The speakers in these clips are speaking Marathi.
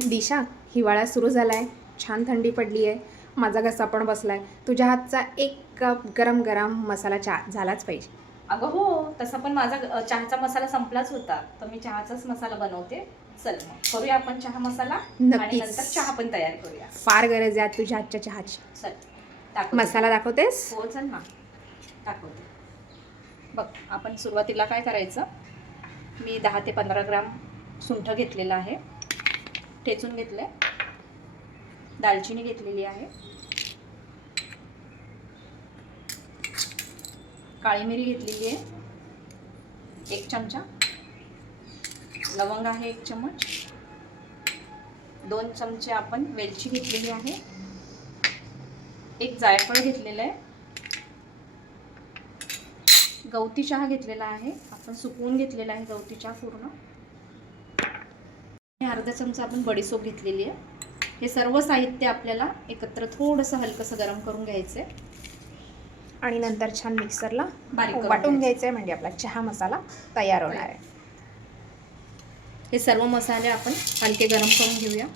दिशा, हिवाळा सुरू झाला आहे, छान थंडी पडली आहे, माझा घसा पण बसला आहे. तुझ्या हातचा एक कप गरम गरम मसाला चहा झालाच पाहिजे. अगं हो, तसा पण माझा चहाचा मसाला संपलाच होता, तर मी चहाचाच मसाला बनवते. चल मग करूया आपण चहा मसाला आणि नक्कीच. नंतर चहा पण तयार करूया. फार गरज आहे तुझ्या हातच्या चहाची. चल दाखवते. मसाला दाखवतेस? हो चल ना, दाखवते. बघ, आपण सुरुवातीला काय करायचं, मी 10 ते 15 ग्राम सुंठ घेतलेलं आहे, ठेचून घेतलंय. दालचिनी घेतलेली आहे, काळी मिरी घेतलेली आहे 1 चमचा, लवंग आहे 1 चमच, 2 चमचे आपण वेलची घेतलेली आहे, 1 जायफळ घेतलेलं आहे, गवती चहा घेतलेला आहे, आपण सुकवून घेतलेला आहे गवती चहा पूर्ण, अर्धा चमचा आपण बडीशोप घेतलेली आहे. हे सर्व साहित्य आपल्याला एकत्र थोडंसं हलकंसं गरम करून घ्यायचं आहे आणि नंतर छान मिक्सरला बारीक करून वाटून घ्यायचं आहे, म्हणजे आपला चहा मसाला तयार होणार आहे. हे सर्व मसाले आपण हलके गरम करून घेऊया.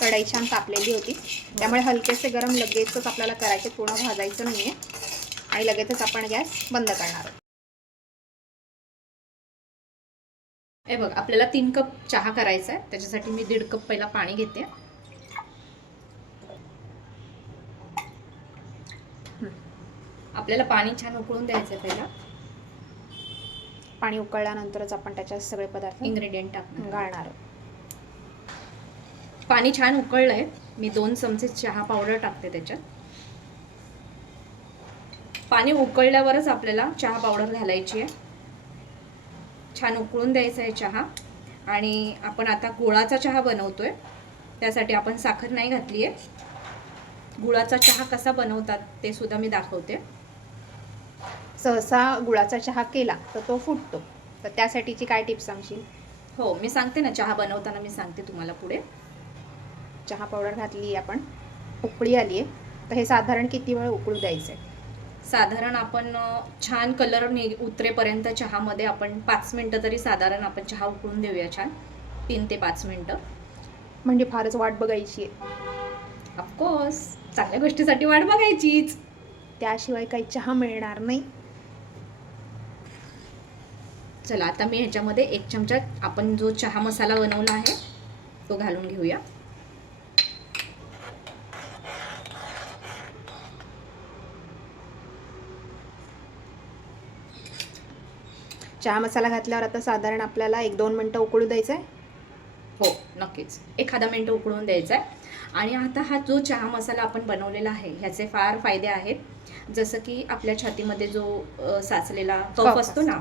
कढई छान तापलेली होती, त्यामुळे हलकेसे गरम लगेचच आपल्याला करायचे, पूर्ण भाजायचं नाही आहे आणि लगेचच आपण गॅस बंद करणार आहोत. हे बघ, आपल्याला 3 कप चहा करायचा आहे, त्याच्यासाठी मी 1.5 कप पहिला पाणी घेते. आपल्याला पाणी छान उकळून द्यायचं आहे. पहिला पाणी उकळल्यानंतरच आपण त्याच्यात सगळे पदार्थ इन्ग्रेडियंट टाकून घालणार आहोत. पाणी छान उकळलंय, मी 2 चमचे चहा पावडर टाकते त्याच्यात. पाणी उकळल्यावरच आपल्याला चहा पावडर घालायची आहे. छान उकळून द्यायचा आहे चहा. आणि आपण आता गुळाचा चहा बनवतोय, त्यासाठी आपण साखर नाही घातली आहे. गुळाचा चहा कसा बनवतात ते सुद्धा मी दाखवते. सहसा गुळाचा चहा केला तर तो फुटतो, तर त्यासाठीची काय टिप्स सांगशील? हो, मी सांगते ना, चहा बनवताना मी सांगते तुम्हाला पुढे. चहा पावडर घातली आपण, उकळी आली आहे, तर हे साधारण किती वेळ उकळू द्यायचं आहे? साधारण आपण छान कलर उतरेपर्यंत चहामध्ये आपण 5 मिनटं तरी साधारण आपण चहा उकळून देऊया छान. 3 ते 5 मिनटं. म्हणजे फारच वाट बघायची आहे? ऑफकोर्स, चांगल्या गोष्टीसाठी वाट बघायचीच, त्याशिवाय काही चहा मिळणार नाही. चला, आता मी ह्याच्यामध्ये 1 चमचा आपण जो चहा मसाला बनवला आहे तो घालून घेऊया. चहा मसाला घातल्यावर आता साधारण आपल्याला 1-2 मिनटं उकळू द्यायचं आहे. हो नक्कीच, 1 मिनिट उकळून द्यायचा आहे. आणि आता हा जो चहा मसाला आपण बनवलेला आहे ह्याचे फार फायदे आहेत. जसं की आपल्या छातीमध्ये जो साचलेला कफ असतो ना,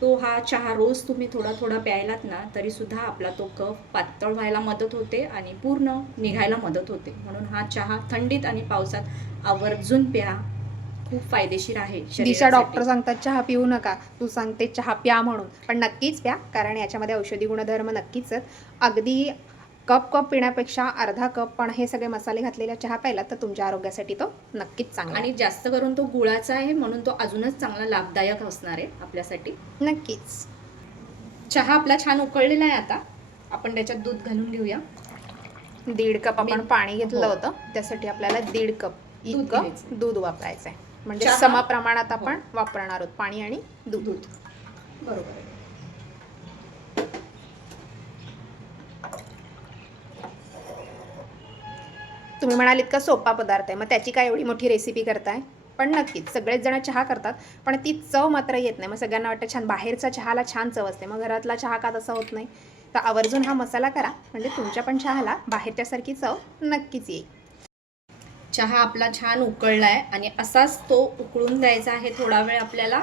तो हा चहा रोज तुम्ही थोडा थोडा प्यायलात ना, तरीसुद्धा आपला तो कफ पातळ व्हायला मदत होते आणि पूर्ण निघायला मदत होते. म्हणून हा चहा थंडीत आणि पावसात आवर्जून प्या, खूप फायदेशीर आहे दिशा, शरीरासाठी. डॉक्टर सांगतात चहा पिऊ नका, तू सांगते चहा प्या म्हणून. पण नक्कीच प्या, कारण याच्यामध्ये औषधी गुणधर्म नक्कीच आहेत. अगदी कप पिण्यापेक्षा अर्धा कप पण हे सगळे मसाले घातलेला चहा प्यायला तर तुमच्या आरोग्यासाठी तो नक्कीच चांगला आणि जास्त करून तो गुळाचा आहे, म्हणून तो अजूनच चांगला लाभदायक असणार आहे आपल्यासाठी. नक्कीच. चहा आपला छान उकळलेला आहे. आता आपण त्याच्यात दूध घालून घेऊया. 1.5 कप आपण पाणी घेतलं हो. होतं, त्यासाठी आपल्याला 1.5 कप दूध इतकं घ्यायचं. दूध वापरायचं आहे. म्हणजे चहा- सम प्रमाणात आपण वापरणार आहोत पाणी आणि दूध. बरोबर आहे. तुम्ही म्हणालीत का सोपा पदार्थ आहे, मग त्याची काय एवढी मोठी रेसिपी करताय? पण नक्कीच सगळेच जण चहा करतात, पण ती चव मात्र येत नाही. मग सगळ्यांना वाटतं छान बाहेरचा चहाला छान चव असते, मग घरातला चहा का तसा होत नाही? तर आवर्जून हा मसाला करा, म्हणजे तुमच्या पण चहाला बाहेरच्यासारखी चव नक्कीच येईल. चहा आपला छान उकळला आहे आणि असाच तो उकळून द्यायचा आहे थोडा वेळ आपल्याला.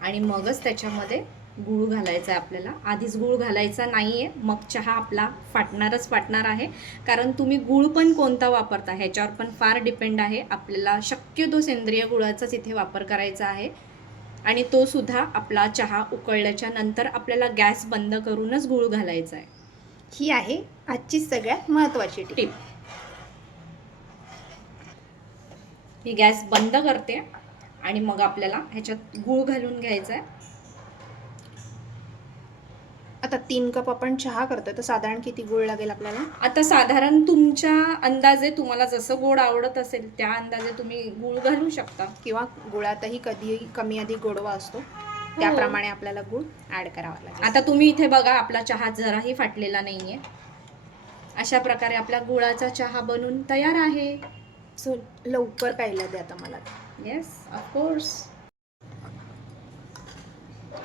आणि मगच त्याच्यामध्ये गूळ घालायचा आहे आपल्याला. आधीच गूळ घालायचा नाही आहे, मग चहा आपला फाटणार आहे. कारण तुम्ही गूळ पण कोणता वापरता ह्याच्यावर पण फार डिपेंड आहे. आपल्याला शक्यतो सेंद्रिय गुळाचाच इथे वापर करायचा आहे. आणि तो सुद्धा आपला चहा उकळल्याच्या नंतर आपल्याला गॅस बंद करूनच गूळ घालायचा आहे. ही आहे आजची सगळ्यात महत्त्वाची टीप. ही गॅस बंद करते आणि मग आपल्याला ह्याच्यात गूळ घालून घ्यायचा आहे. आता 3 कप आपण चहा करतोय तर साधारण किती गुळ लागेल आपल्याला? आता साधारण तुमच्या अंदाजे, तुम्हाला जसं गोड आवडत असेल त्या अंदाजे तुम्ही गूळ घालू शकता. किंवा गुळातही कधी कमी अधिक गोडवा असतो, त्याप्रमाणे आपल्याला गुळ ॲड करावा लागेल. आता तुम्ही इथे बघा, आपला चहा जराही फाटलेला नाहीये. अशा प्रकारे आपला गुळाचा चहा बनून तयार आहे. सो लवकर प्यायला दे आता मला. Yes, of course.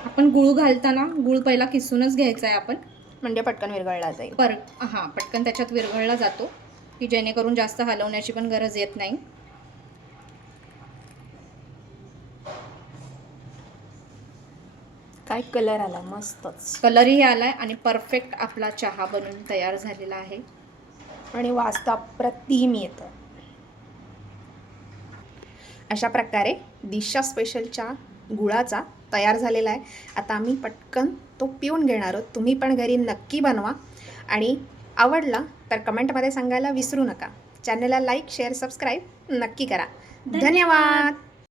आपण गूळ घालताना गूळ पहिला किसूनच घ्यायचा आहे आपण, म्हणजे पटकन विरघळला जाईल. पटकन त्याच्यात विरघळला जातो, की जेणेकरून जास्त हलवण्याची पण गरज येत नाही. काय कलर आला, मस्तच. कलरही आलाय आणि परफेक्ट आपला चहा बनून तयार झालेला आहे. आणि वाजता अप्रतिम येतं. अशा प्रकारे दिशा स्पेशल चहा गुळाचा तयार झालेला आहे. आता आम्ही पटकन तो पिऊन घेणार आहोत. तुम्ही पण घरी नक्की बनवा आणि आवडला तर कमेंटमध्ये सांगायला विसरू नका. चॅनलला लाईक, शेअर, सबस्क्राईब नक्की करा. धन्यवाद.